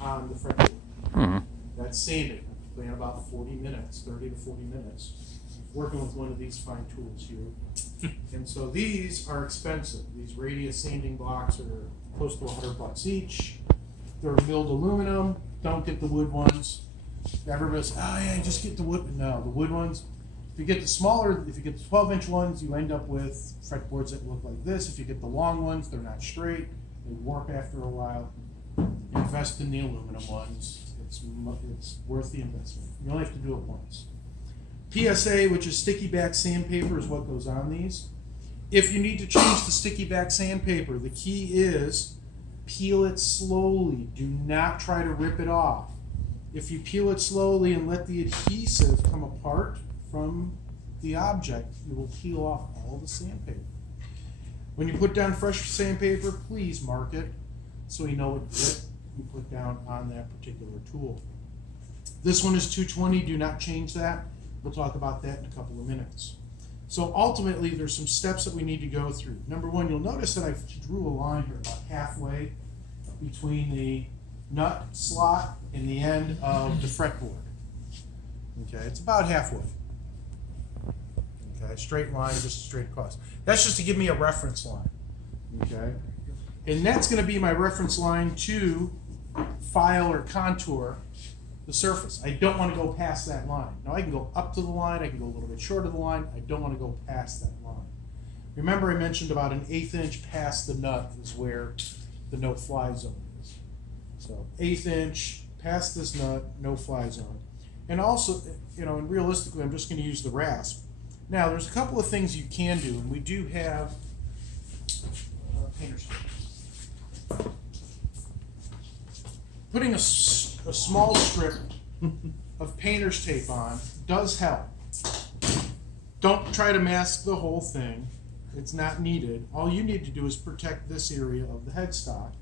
on the fretboard. That's sanding. In about 40 minutes, 30 to 40 minutes, working with one of these fine tools here. And so these are expensive. These radius sanding blocks are close to $100 each. They're milled aluminum. Don't get the wood ones. Everybody says, oh yeah, just get the wood. No, the wood ones. If you get the smaller, if you get the 12-inch ones, you end up with fretboards that look like this. If you get the long ones, they're not straight. They warp after a while. Invest in the aluminum ones. It's worth the investment. You only have to do it once. PSA, which is sticky back sandpaper, is what goes on these. If you need to change the sticky back sandpaper, the key is peel it slowly. Do not try to rip it off. If you peel it slowly and let the adhesive come apart from the object, you will peel off all the sandpaper. When you put down fresh sandpaper, please mark it so you know what grit you put down on that particular tool. This one is 220. Do not change that. We'll talk about that in a couple of minutes. So ultimately, there's some steps that we need to go through. Number one, you'll notice that I drew a line here about halfway between the nut slot and the end of the fretboard. Okay, it's about halfway. Okay, straight line, just straight across. That's just to give me a reference line. Okay, and that's going to be my reference line to file or contour the surface. I don't want to go past that line. Now I can go up to the line, I can go a little bit short of the line, I don't want to go past that line. Remember I mentioned about an 1/8 inch past the nut is where the no fly zone is. So 1/8 inch past this nut, no fly zone. And also, you know, and realistically I'm just going to use the rasp. Now there's a couple of things you can do, and we do have painter's tape. Putting a small strip of painter's tape on does help. Don't try to mask the whole thing. It's not needed. All you need to do is protect this area of the headstock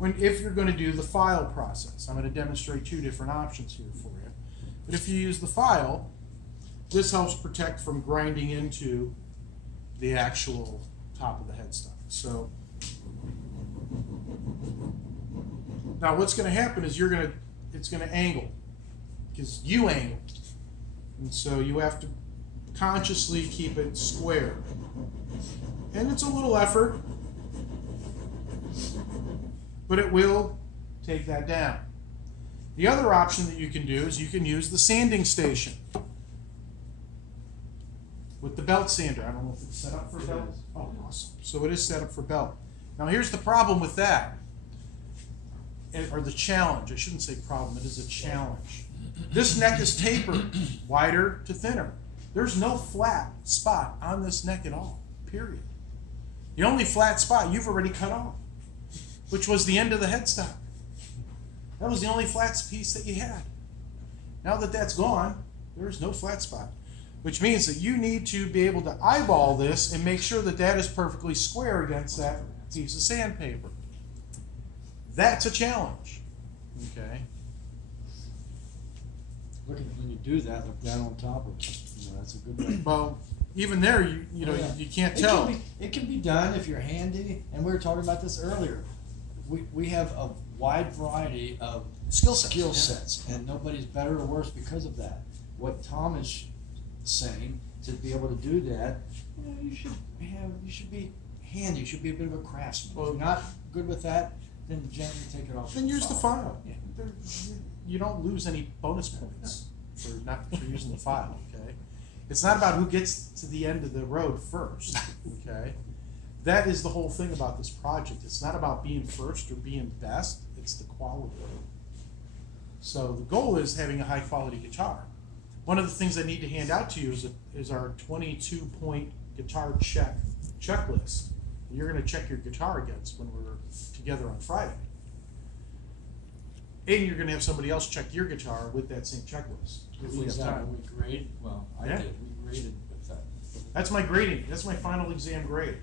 if you're going to do the file process. I'm going to demonstrate two different options here for you. But if you use the file, this helps protect from grinding into the actual top of the headstock. So now what's going to happen is it's going to angle because you angle. And so you have to consciously keep it square. And it's a little effort, but it will take that down. The other option that you can do is you can use the sanding station with the belt sander. I don't know if it's set up for belt. Oh, awesome. So it is set up for belt. Now here's the problem with that, or the challenge. I shouldn't say problem, it is a challenge. This neck is tapered, wider to thinner. There's no flat spot on this neck at all, period. The only flat spot you've already cut off, which was the end of the headstock. That was the only flat piece that you had. Now that that's gone, there's no flat spot, which means that you need to be able to eyeball this and make sure that that is perfectly square against that piece of sandpaper. That's a challenge, okay? Look at when you do that, look down on top of it. You know, that's a good way. Well, even there, you know, yeah. you can't tell. It can be done if you're handy, and we were talking about this earlier. We have a wide variety of skill sets, and nobody's better or worse because of that. What Tom is saying, to be able to do that, you know, you should be handy. You should be a bit of a craftsman. Well, if you're not good with that, then gently take it off. Then use the file. Yeah. You don't lose any bonus points for using the file. Okay, it's not about who gets to the end of the road first. Okay, that is the whole thing about this project. It's not about being first or being best. It's the quality. So the goal is having a high quality guitar. One of the things I need to hand out to you is our 22-point guitar checklist. You're going to check your guitar against when we're together on Friday. And you're going to have somebody else check your guitar with that same checklist. If we have time. We grade. Well, I did. We graded with that. That's my grading. That's my final exam grade.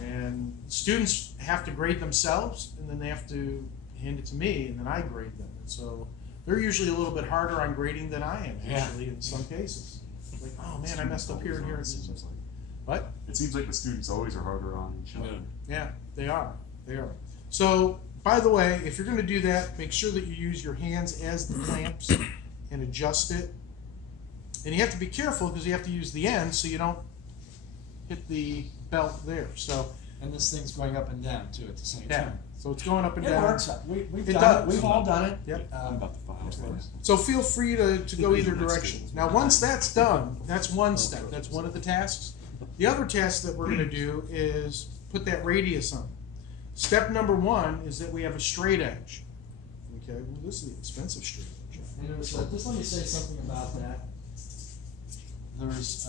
And students have to grade themselves, and then they have to hand it to me, and then I grade them. And so they're usually a little bit harder on grading than I am, actually, in some cases. Like, oh man, I messed up here and here. What? It seems like the students always are harder on each other. Yeah, they are. They are. So by the way, if you're going to do that, make sure that you use your hands as the clamps and adjust it. And you have to be careful because you have to use the end so you don't hit the belt there. So, and this thing's going up and down too at the same yeah, time. so it's going up and It down. works. We've It done does. it. We've all done it. Yep. I'm about to file. So feel free to go either direction. Now, once that's done, that's one step. That's one of the tasks. The other task that we're going to do is put that radius on. Step number 1 is that we have a straight edge. Okay, well, this is the expensive straight edge. And so just let me say something about that. There's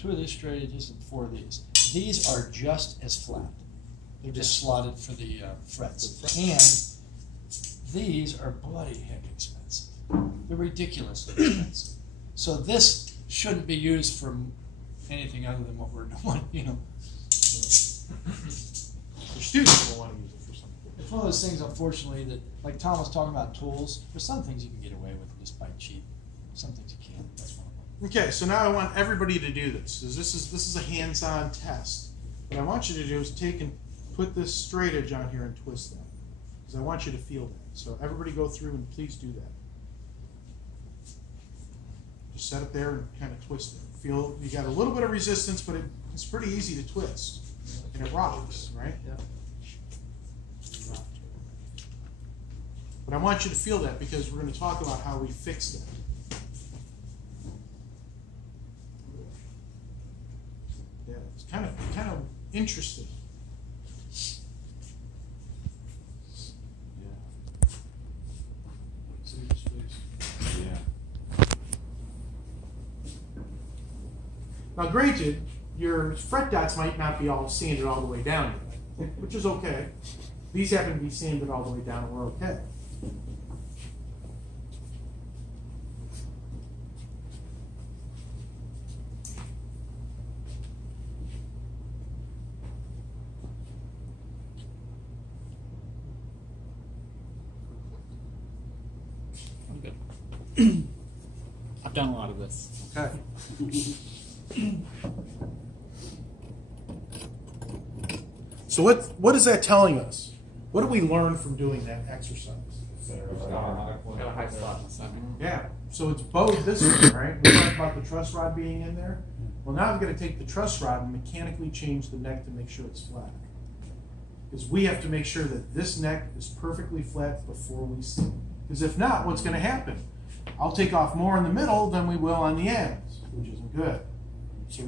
2 of these straight edges and 4 of these. These are just as flat. They're just slotted for the frets. And these are bloody heck expensive. They're ridiculously expensive. So this shouldn't be used for anything other than what we're doing, you know. Your students will want to use it for something. It's one of those things, unfortunately, that, like Tom was talking about tools, there's some things you can get away with just by cheap. Some things you can't. That's one of them. Okay, so now I want everybody to do this. This is a hands-on test. What I want you to do is take and put this straight edge on here and twist that. Because I want you to feel that. So everybody go through and please do that. Just set it there and kind of twist it. Feel you got a little bit of resistance, but it's pretty easy to twist. And it rocks, right? But I want you to feel that because we're going to talk about how we fix that. Yeah, it's kind of interesting. Yeah. Now, granted, your fret dots might not be all sanded all the way down yet, which is okay. These happen to be sanded all the way down, and we're okay. I'm good. I've done a lot of this. Okay. So what is that telling us? What do we learn from doing that exercise? Got a high spot in the center. Yeah. So it's bowed this way, right? We talked about the truss rod being in there. Well, now we've got to take the truss rod and mechanically change the neck to make sure it's flat. Because we have to make sure that this neck is perfectly flat before we see it. Because if not, what's going to happen? I'll take off more in the middle than we will on the ends, which isn't good. So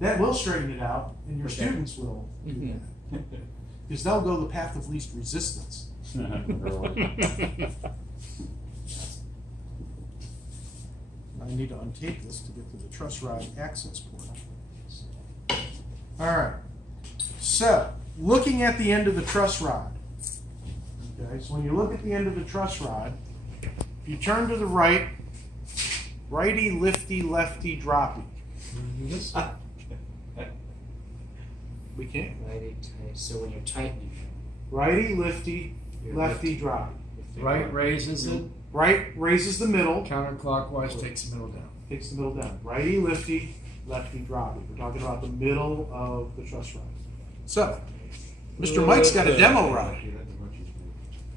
that will straighten it out, and your students will do that. Because they'll go the path of least resistance. I need to untape this to get to the truss rod access port. All right. So, looking at the end of the truss rod. Okay, so when you look at the end of the truss rod, you turn to the right, righty, lifty, lefty, droppy. We can't. Righty, tight. So when you're tightening, Righty, lifty, you're lefty, droppy. Right raises it, Right raises the middle, counterclockwise takes the middle down. takes the middle down. Righty, lifty, lefty, droppy. We're talking about the middle of the truss rod. So, Mr. Mike's got a demo rod.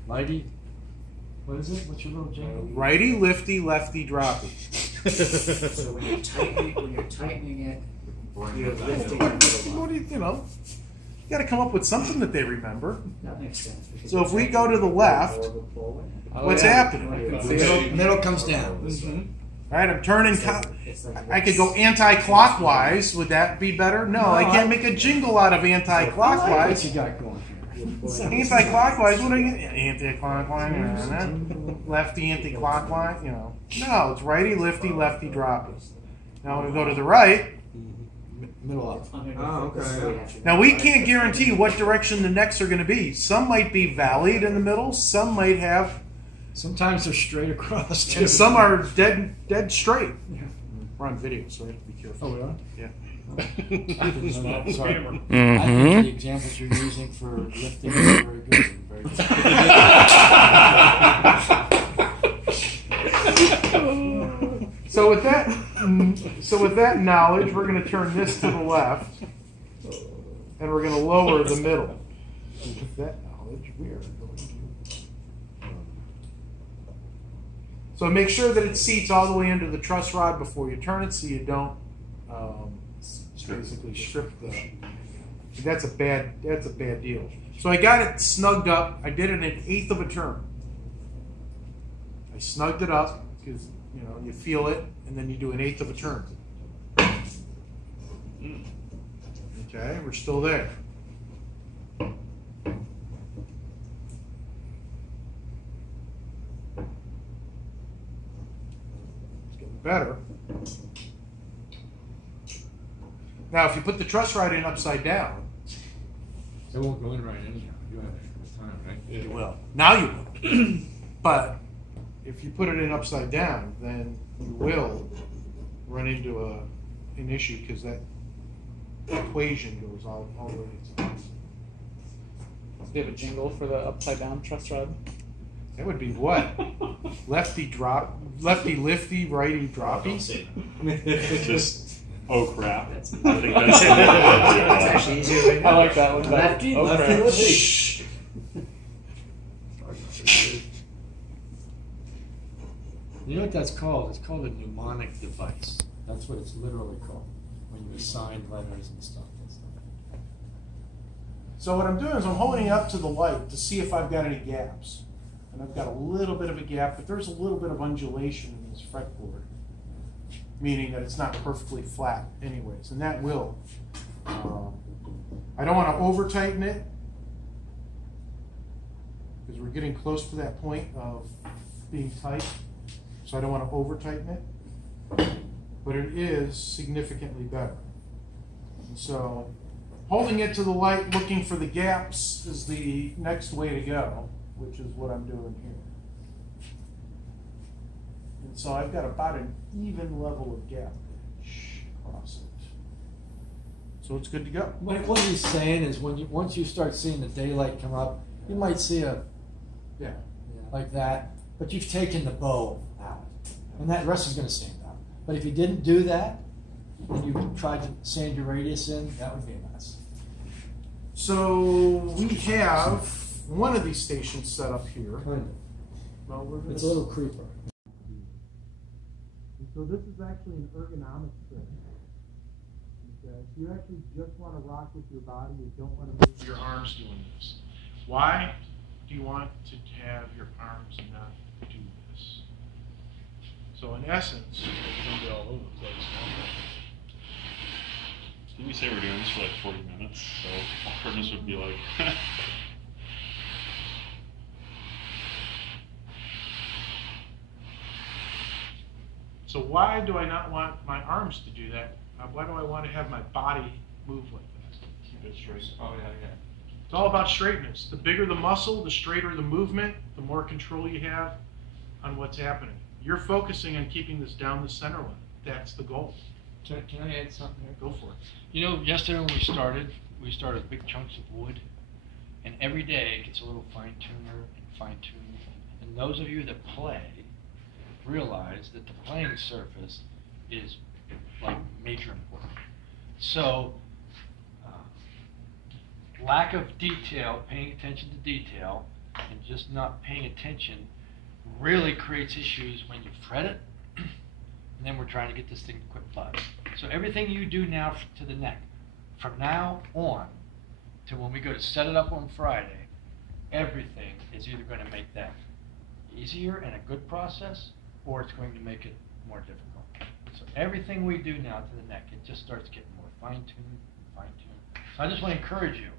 Lighty, what is it? What's your little jingle? Righty, lifty, lefty, droppy. So when you're tightening it, you're lifting the middle What up. do you know? You got to come up with something that they remember. That makes sense. because So you're if we tightening go to the it left, forward. what's happening? Middle comes down. All right, I'm turning. It's like I could go anti-clockwise. Would that be better? No, I can't make a jingle out of What you anti-clockwise. got going here? Anti-clockwise. What are you? Anti-clockwise. Lefty, anti-clockwise. You know. No, it's righty, lifty, lefty, droppy. Now when we go to the right. Middle up. Oh, okay. Now we can't guarantee what direction the necks are going to be. Some might be valleyed in the middle. Some might have, Sometimes they're straight across too. and some are dead straight. We're on video, so we have to be careful. Oh, we are? Yeah. I didn't know that. Sorry. I think the examples you're using for lifting is very good. Very good. So with that knowledge, we're going to turn this to the left, and we're going to lower the middle. With that knowledge, we are going to. So make sure that it seats all the way into the truss rod before you turn it, so you don't basically strip the. That's a bad deal. So I got it snugged up. I did it an 1/8 of a turn. I snugged it up because you feel it, and then you do an 1/8 of a turn. Okay, we're still there. It's getting better. Now, if you put the truss rod in upside down, It won't go in right anyhow. You have extra time, right? you will. Now you will. But if you put it in upside down, then you will run into an issue because that equation goes all the way to. Do you have a jingle for the upside down truss rod? That would be what? Lefty lifty, righty droppy. Just, oh crap. I think that's It's actually easier right now. I like that one. Lefty, Oh, lefty, crap. lefty. You know what that's called? It's called a mnemonic device. That's what it's literally called when you assign letters and stuff. So what I'm doing is I'm holding it up to the light to see if I've got any gaps. And I've got a little bit of a gap, but there's a little bit of undulation in this fretboard, meaning that it's not perfectly flat anyways, and that will. I don't want to over tighten it because we're getting close to that point of being tight, so I don't want to over tighten it, but it is significantly better. And so holding it to the light, looking for the gaps is the next way to go, which is what I'm doing here. And so I've got about an even level of gap across it. So it's good to go. What he's saying is once you start seeing the daylight come up, you might see like that, but you've taken the bow out, and that rest is going to stand out. But if you didn't do that, and you tried to sand your radius in, that would be a mess. So we have one of these stations set up here. Kind Well, of. It's a little creeper. So this is actually an ergonomic trick. Okay. You actually just want to rock with your body. You don't want to move your arms doing this. Why do you want to have your arms not do this? So in essence, you're going to be all over the place. Didn't we say we're doing this for like 40 minutes? So awkwardness would be like. So why do I not want my arms to do that? Why do I want to have my body move like that? Keep it straight. Oh, yeah. It's all about straightness. The bigger the muscle, the straighter the movement, the more control you have on what's happening. You're focusing on keeping this down the center line. That's the goal. Can I add something here? Go for it. You know, yesterday when we started with big chunks of wood, and every day it gets a little fine-tuner and fine-tuner. And those of you that play realize that the playing surface is like major important. So, lack of detail, paying attention to detail, and just not paying attention really creates issues when you fret it, and then we're trying to get this thing to quit buzz. So everything you do now to the neck, from now on to when we go to set it up on Friday, everything is either going to make that easier and a good process, or it's going to make it more difficult. So everything we do now to the neck, it just starts getting more fine-tuned. So I just want to encourage you,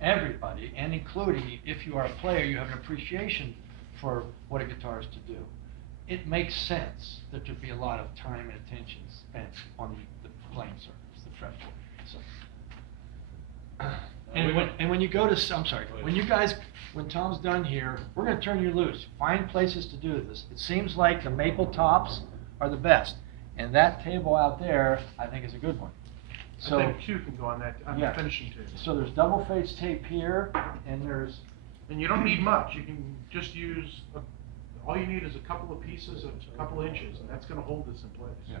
everybody, and including if you are a player, you have an appreciation for what a guitar is to do. It makes sense that there'd be a lot of time and attention spent on the playing surface, the fretboard. So, and when you go to, I'm sorry, when Tom's done here, we're going to turn you loose. Find places to do this. It seems like the maple tops are the best, and that table out there, I think, is a good one. So, I think two can go on that the finishing table. So there's double face tape here, and there's. And you don't need much. You can just use. All you need is a couple of pieces, a couple inches, and that's going to hold this in place. Yeah.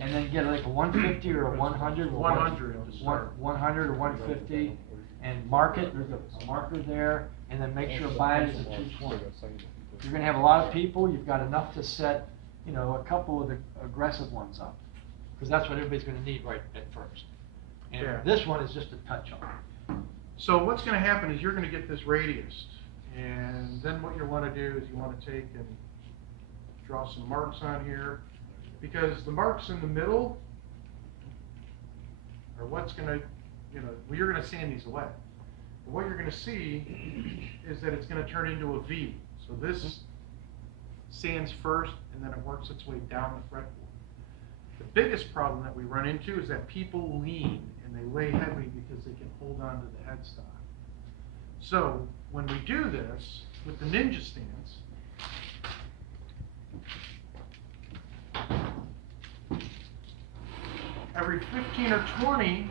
and then get like a 150 or a 100. 100 to start. 100 or 150, and mark it. There's a marker there, and then make sure buy it as a 220. You're going to have a lot of people. You've got enough to set, you know, a couple of the aggressive ones up, because that's what everybody's going to need right at first. And Yeah. this one is just a touch on. So what's going to happen is you're going to get this radius, and then what you want to do is you want to take and draw some marks on here, because the marks in the middle are what's going to, you know, well, you're going to sand these away. But what you're going to see is that it's going to turn into a V. So this sands first, and then it works its way down the fretboard. The biggest problem that we run into is that people lean and they lay heavy because they can hold on to the headstock. So when we do this with the Ninja stands, every 15 or 20,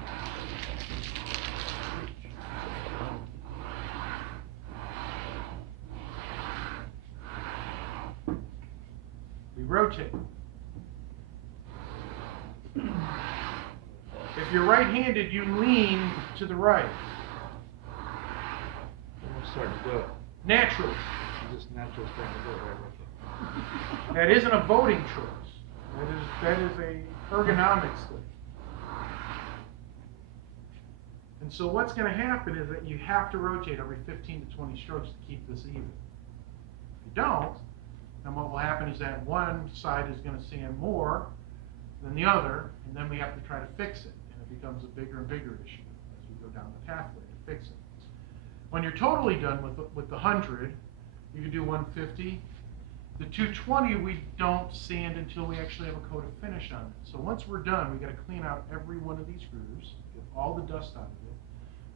we rotate. If you're right-handed, you lean to the right. I'm starting to do it. Naturally. I'm just naturally starting to do it right with it. That isn't a voting choice. That is a ergonomics thing. And so what's going to happen is that you have to rotate every 15 to 20 strokes to keep this even. If you don't, then what will happen is that one side is going to sand more than the other, and then we have to try to fix it, and it becomes a bigger and bigger issue as we go down the pathway to fix it. When you're totally done with the 100, you can do 150. The 220 we don't sand until we actually have a coat of finish on it. So once we're done, we got to clean out every one of these grooves, get all the dust out of it.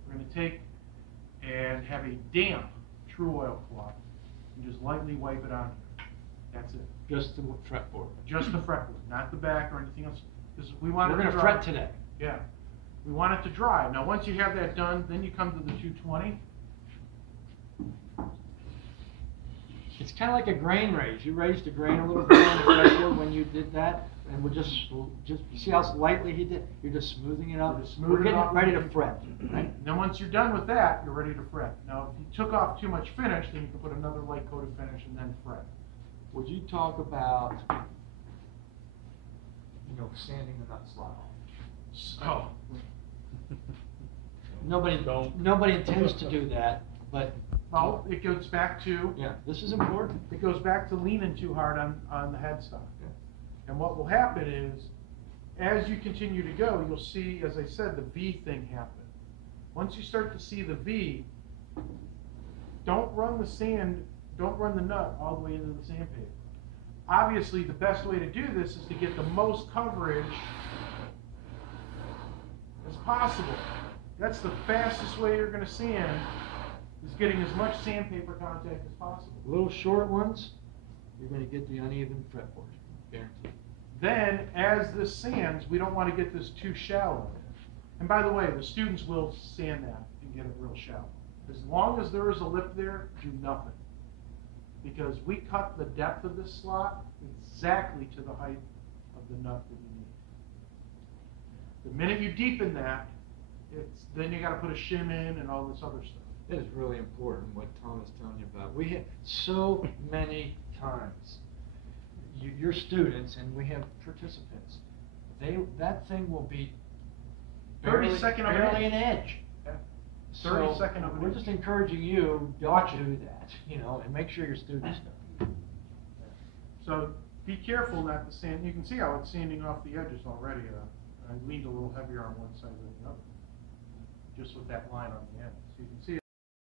We're going to take and have a damp True Oil cloth and just lightly wipe it on here. That's it. Just the fretboard. Just the fretboard, not the back or anything else. Because we want We're it to going to dry. fret today. Yeah. We want it to dry. Now once you have that done, then you come to the 220. It's kind of like a grain raise. You raised the grain a little bit on the fretboard when you did that, and we'll just see how lightly he did. You're just smoothing it up. You're just smoothing We're it getting off. ready to fret, right? And then once you're done with that, you're ready to fret. Now if you took off too much finish, then you can put another light coat of finish and then fret. Would you talk about, you know, sanding the nut slot off? So, Nobody intends to do that, but well, it goes back to, yeah, this is important. it goes back to leaning too hard on the headstock. Yeah. And what will happen is, as you continue to go, you'll see, as I said, the V thing happen. Once you start to see the V, don't run the nut all the way into the sandpaper. Obviously, the best way to do this is to get the most coverage as possible. That's the fastest way you're going to sand, is getting as much sandpaper contact as possible. Little short ones, you're going to get the uneven fretboard, guaranteed. Then, as this sands, we don't want to get this too shallow. And by the way, the students will sand that and get it real shallow. As long as there is a lip there, do nothing. Because we cut the depth of this slot exactly to the height of the nut that you need. The minute you deepen that, then you got to put a shim in and all this other stuff. It is really important what Tom is telling you about. We have so many times, your students, and we have participants, that thing will be barely 32nd of an barely inch. an edge. Yeah. So 32nd of an we're inch. just encouraging you not to do that, you know, and make sure your students do. So be careful not to sand. You can see how it's sanding off the edges already. I leaned a little heavier on one side than the other, just with that line on the end. So you can see